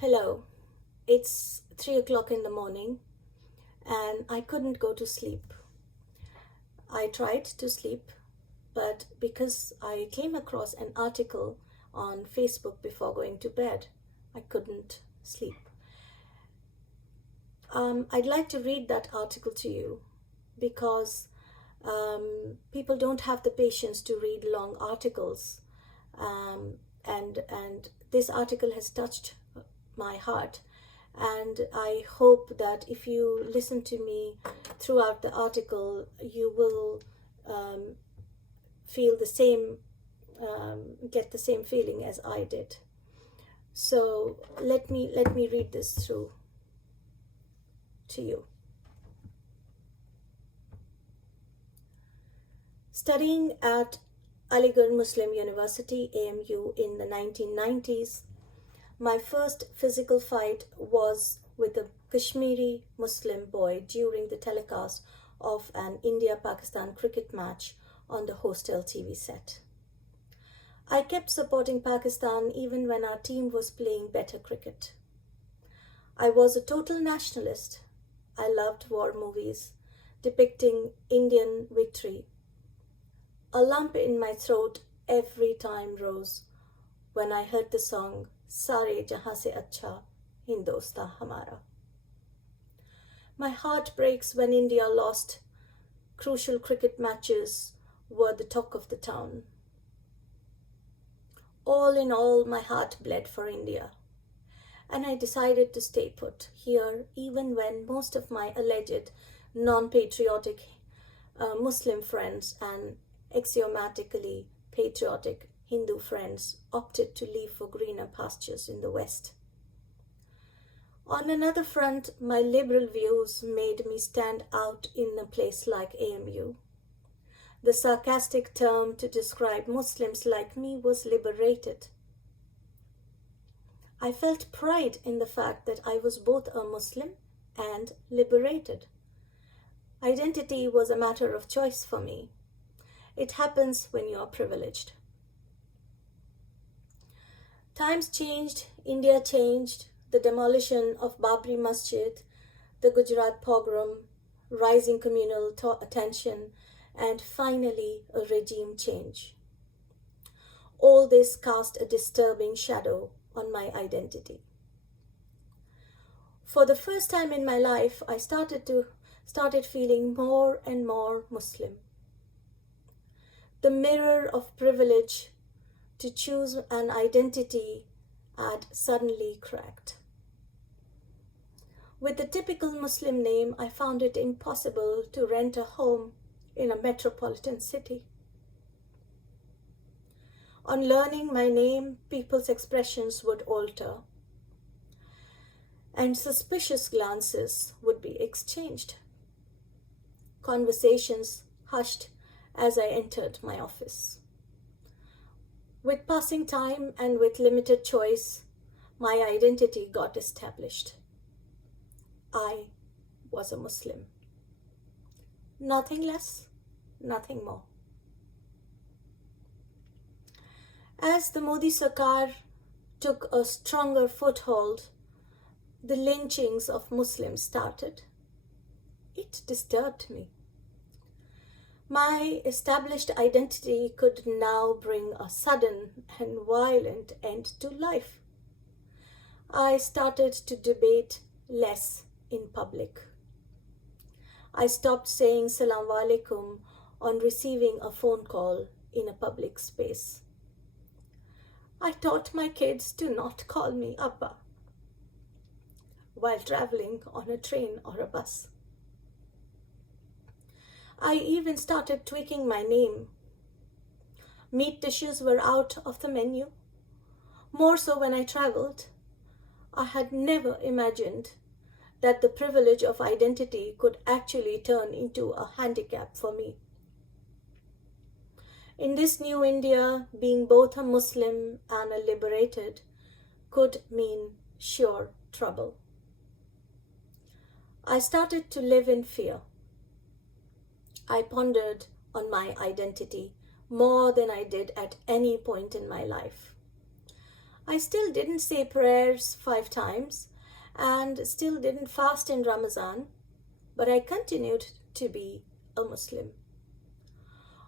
Hello, it's 3 o'clock in the morning and I couldn't go to sleep. I tried to sleep, but because I came across an article on Facebook before going to bed, I couldn't sleep. I'd like to read that article to you because people don't have the patience to read long articles, um, and this article has touched my heart, and I hope that if you listen to me throughout the article, you will um, feel the same, get the same feeling as I did. So let me read this through to you. Studying at Aligarh Muslim University (AMU) in the 1990s, my first physical fight was with a Kashmiri Muslim boy during the telecast of an India Pakistan cricket match on the hostel TV set. I kept supporting Pakistan even when our team was playing better cricket. I was a total nationalist. I loved war movies depicting Indian victory. A lump in my throat every time rose when I heard the song Sare Jahan Se Acha Hindostan Hamara. My heart breaks when India lost. Crucial cricket matches were the talk of the town. All in all, my heart bled for India, and I decided to stay put here even when most of my alleged non-patriotic Muslim friends and axiomatically patriotic Hindu friends opted to leave for greener pastures in the West. On another front, my liberal views made me stand out in a place like AMU. The sarcastic term to describe Muslims like me was liberated. I felt pride in the fact that I was both a Muslim and liberated. Identity was a matter of choice for me. It happens when you are privileged. Times changed, India changed, the demolition of Babri Masjid, the Gujarat pogrom, rising communal tension, and finally a regime change. All this cast a disturbing shadow on my identity. For the first time in my life, I started feeling more and more Muslim. The mirror of privilege to choose an identity had suddenly cracked. With the typical Muslim name, I found it impossible to rent a home in a metropolitan city. On learning my name, people's expressions would alter, and suspicious glances would be exchanged. Conversations hushed as I entered my office. With passing time and with limited choice, my identity got established. I was a Muslim. Nothing less, nothing more. As the Modi Sarkar took a stronger foothold, the lynchings of Muslims started. It disturbed me. My established identity could now bring a sudden and violent end to life. I started to debate less in public. I stopped saying Salam Alaikum on receiving a phone call in a public space. I taught my kids to not call me Abba while traveling on a train or a bus. I even started tweaking my name. Meat dishes were out of the menu, more so when I traveled. I had never imagined that the privilege of identity could actually turn into a handicap for me. In this new India, being both a Muslim and a liberated could mean sure trouble. I started to live in fear. I pondered on my identity more than I did at any point in my life. I still didn't say prayers 5 times and still didn't fast in Ramadan, but I continued to be a Muslim.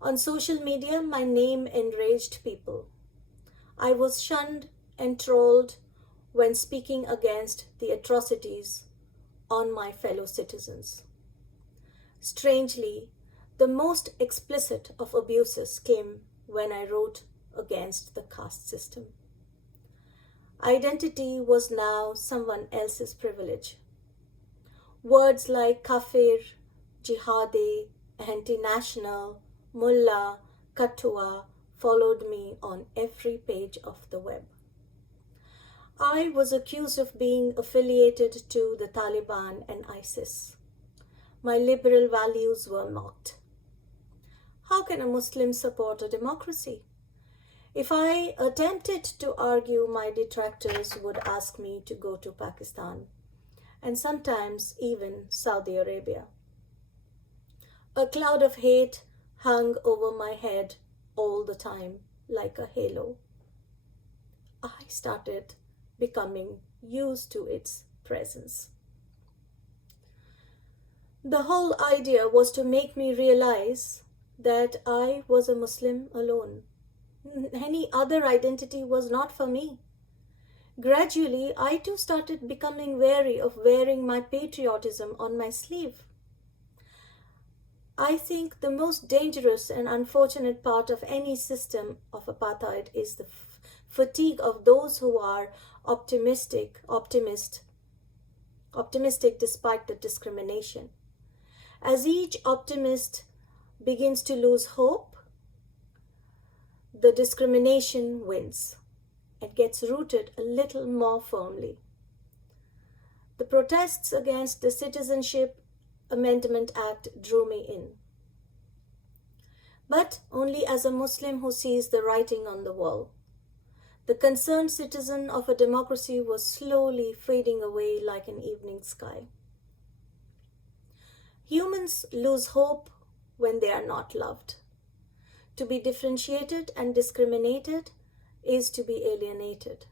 On social media, my name enraged people. I was shunned and trolled when speaking against the atrocities on my fellow citizens. Strangely, the most explicit of abuses came when I wrote against the caste system. Identity was now someone else's privilege. Words like kafir, jihadi, anti-national, mullah, katua followed me on every page of the web. I was accused of being affiliated to the Taliban and ISIS. My liberal values were mocked. How can a Muslim support a democracy? If I attempted to argue, my detractors would ask me to go to Pakistan and sometimes even Saudi Arabia. A cloud of hate hung over my head all the time like a halo. I started becoming used to its presence. The whole idea was to make me realize that I was a Muslim alone. Any other identity was not for me. Gradually, I too started becoming wary of wearing my patriotism on my sleeve. I think the most dangerous and unfortunate part of any system of apartheid is the fatigue of those who are optimistic despite the discrimination. As each optimist begins to lose hope, the discrimination wins. It gets rooted a little more firmly. The protests against the Citizenship Amendment Act drew me in, but only as a Muslim who sees the writing on the wall. The concerned citizen of a democracy was slowly fading away like an evening sky. Humans lose hope when they are not loved. To be differentiated and discriminated is to be alienated.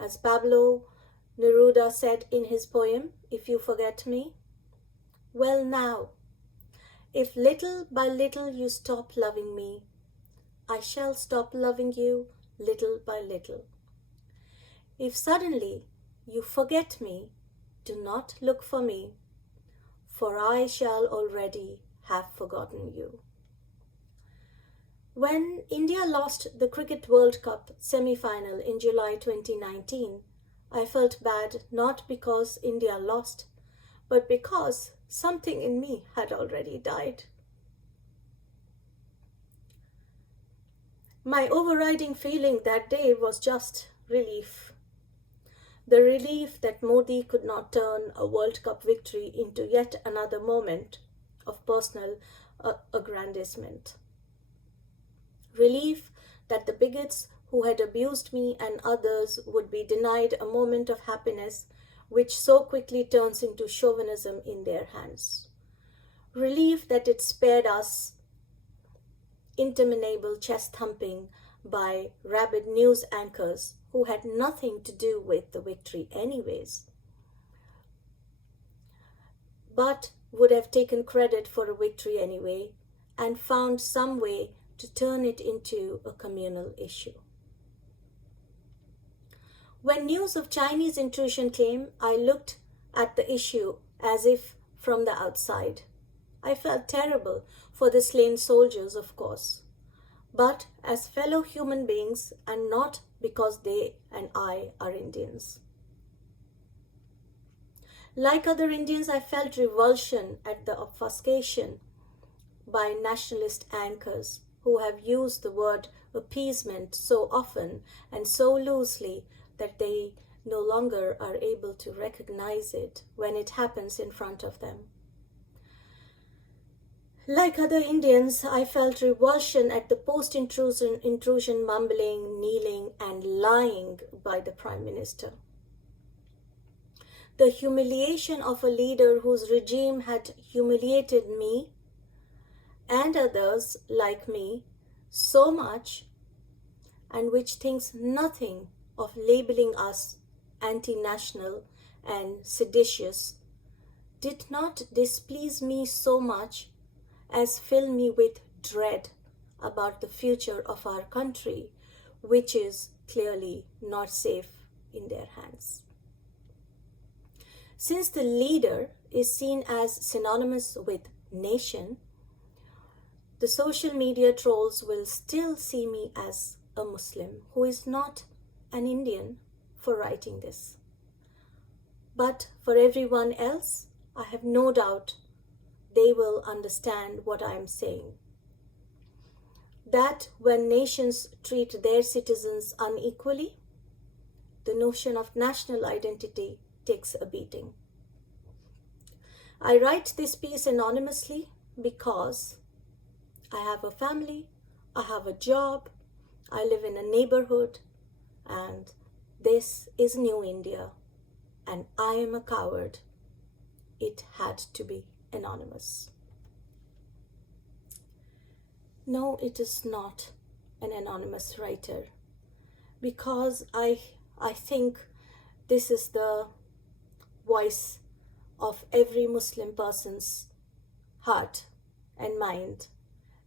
As Pablo Neruda said in his poem, "If You Forget Me," well now, if little by little you stop loving me, I shall stop loving you little by little. If suddenly you forget me, do not look for me, for I shall already have forgotten you. When India lost the Cricket World Cup semi-final in July 2019, I felt bad not because India lost, but because something in me had already died. My overriding feeling that day was just relief. The relief that Modi could not turn a World Cup victory into yet another moment of personal aggrandizement. Relief that the bigots who had abused me and others would be denied a moment of happiness which so quickly turns into chauvinism in their hands. Relief that it spared us interminable chest thumping by rabid news anchors who had nothing to do with the victory anyways, but would have taken credit for a victory anyway and found some way to turn it into a communal issue. When news of Chinese intrusion came, I looked at the issue as if from the outside. I felt terrible for the slain soldiers, of course, but as fellow human beings and not because they and I are Indians. Like other Indians, I felt revulsion at the obfuscation by nationalist anchors who have used the word appeasement so often and so loosely that they no longer are able to recognize it when it happens in front of them. Like other Indians, I felt revulsion at the post-intrusion mumbling, kneeling, and lying by the Prime Minister. The humiliation of a leader whose regime had humiliated me and others like me so much, and which thinks nothing of labeling us anti-national and seditious did not displease me so much as fill me with dread about the future of our country, which is clearly not safe in their hands. Since the leader is seen as synonymous with nation, the social media trolls will still see me as a Muslim who is not an Indian for writing this. But for everyone else, I have no doubt they will understand what I am saying. That when nations treat their citizens unequally, the notion of national identity takes a beating. I write this piece anonymously because I have a family, I have a job, I live in a neighborhood, and this is New India, and I am a coward. It had to be anonymous. No, it is not an anonymous writer, because I think this is the voice of every Muslim person's heart and mind,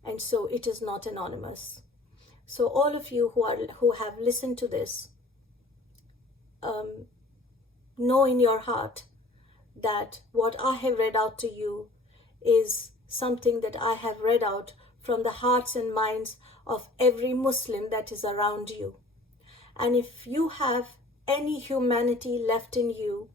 and so it is not anonymous. So all of you who have listened to this, know in your heart that what I have read out to you is something that I have read out from the hearts and minds of every Muslim that is around you. And if you have any humanity left in you,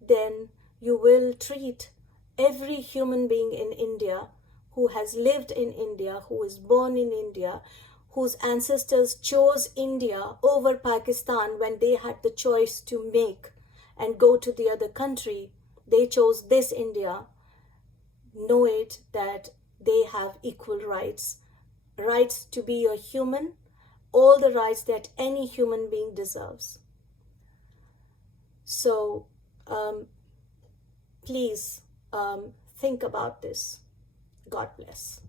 then you will treat every human being in India who has lived in India, who is born in India, whose ancestors chose India over Pakistan when they had the choice to make and go to the other country. They chose this India. Know it that they have equal rights, rights to be a human, all the rights that any human being deserves. So please think about this. God bless.